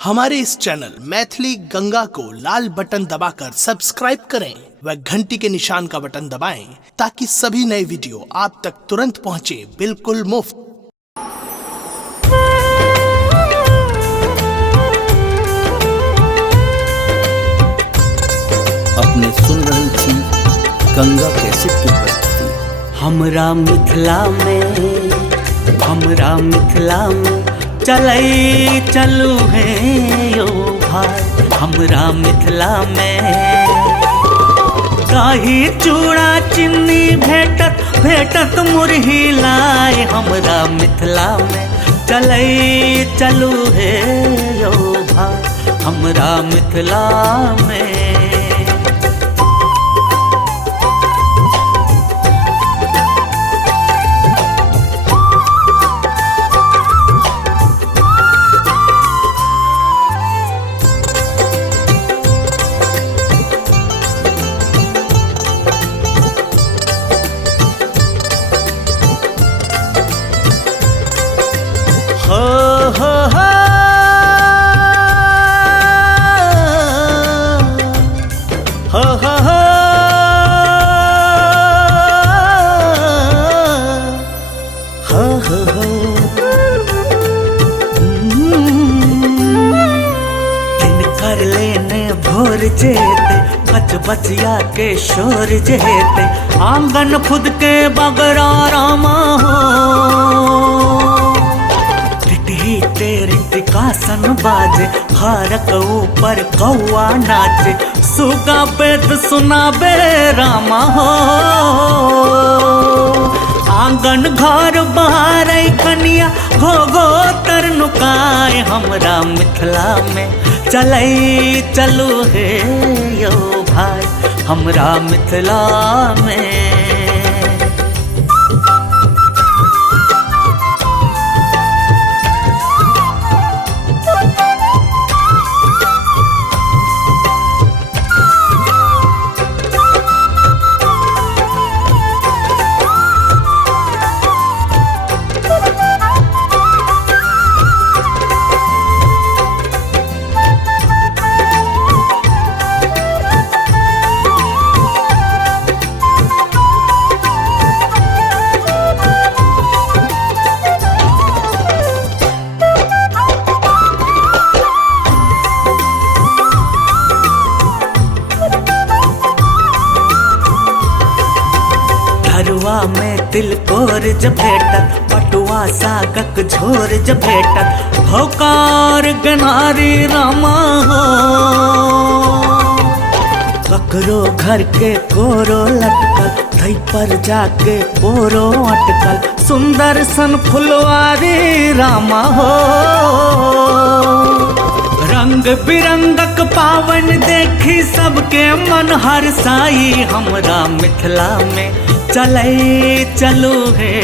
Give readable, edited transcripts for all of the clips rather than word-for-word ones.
हमारे इस चैनल मैथिली गंगा को लाल बटन दबाकर सब्सक्राइब करें व घंटी के निशान का बटन दबाएं ताकि सभी नए वीडियो आप तक तुरंत पहुंचे बिल्कुल मुफ्त। अपने सुन रही थी गंगा कैसेट की प्रस्तुति। हमरा मिथिला में चलई चलू है यो भाई। हमरा मिथिला में दही चूड़ा चीनी भेटत मुरही लाए। हमरा मिथिला में चलई चलू है यो भाई। हमरा मिथिला में कर लेने भोर जेते बचिया के शोर जेते। आंगन खुद के बगरा रामा हो टिटही तेरी टिकासन बाजे। हारक ऊपर कौआ नाचे सुगा वेद सुनाबे रामा हो। आंगन घर बाहर कनिया घोघो तर नुकाए। हमरा मिथिला में चलई चलू हे यो भाई। हमरा मिथिला में हरुआ में तिलकोर जभेटत पटुआ सागक झोर जभेटत। भौकार गनारी रामा हो ककरो घर के कोरो लटकल थई पर जाके पोरो अटकल। सुंदर सन फुलवारी रामा हो रंग बिरंगक पावन देखी सबके मन हरसाई। हमरा मिथिला में चलई चलू हे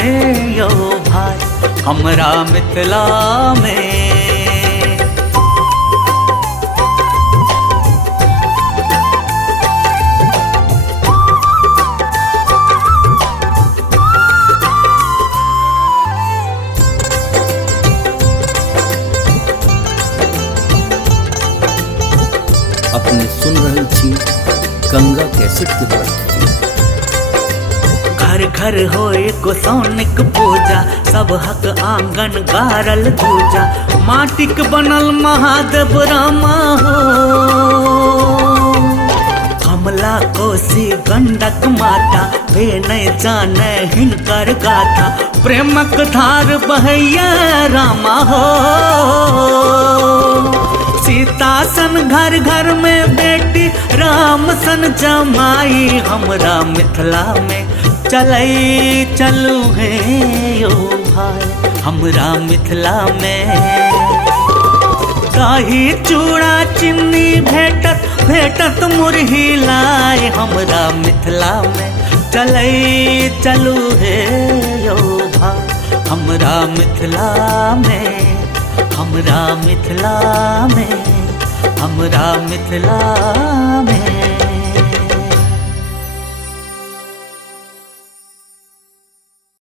यो भाई। हमरा मिथिला में अपने सुन रही थी गंगा कैसेट की प्रस्तुति। घर घर होए गोसौनिक पूजा सब हक आंगन गारल दूजा। माटिक बनल महादेव रामा हो कमला कोसी गंडक माता। वे नहीं जाने हिनकर गाथा प्रेमक धार बहैया रामा हो। सीता सन घर घर में बेटी राम सन जमाई। हमरा मिथिला में चलई चलू है यो भाई। हमरा मिथिला में दही चूड़ा चीनी भेटत मुरही लाए। हमरा मिथिला में चलई चलू है यो भाई। हमरा मिथिला में हमरा मिथिला में हमरा मिथिला में।